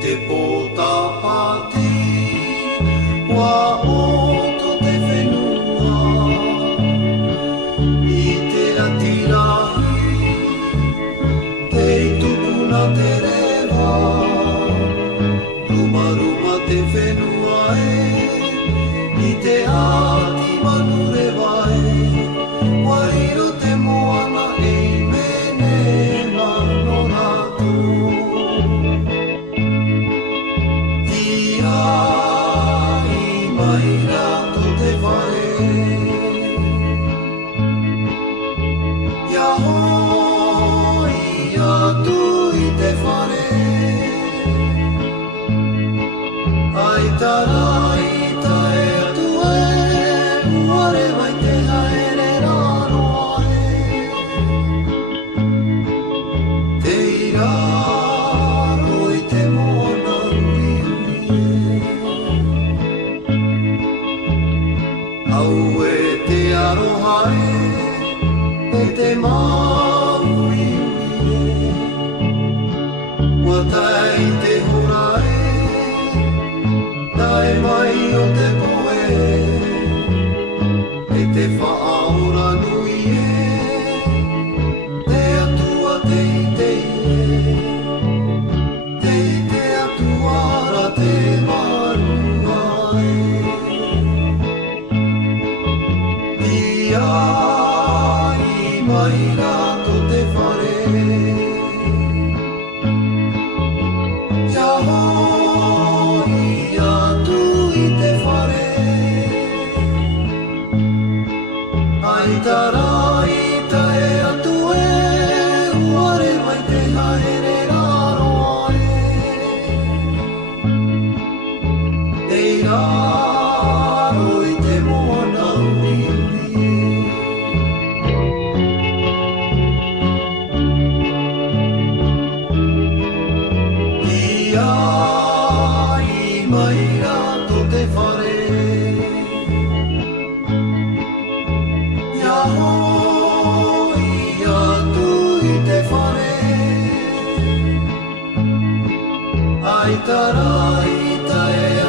te potapati wa oto te whenua i te atirahi te tupuna te rewa ruma ruma te whenua i te ati manu rewa wairo te moana e mene mano ratu Au e te aroha e te maui ua tai te hora tae mai o te poe e te whaaora nui te atua te atua ra te marua ai mai rato te whare ia hoi atu i te whare ai tarai tae atu uare mai te haere raro e raro i te moana mai rato te whare ia hoi atu i te whare ai tarai tae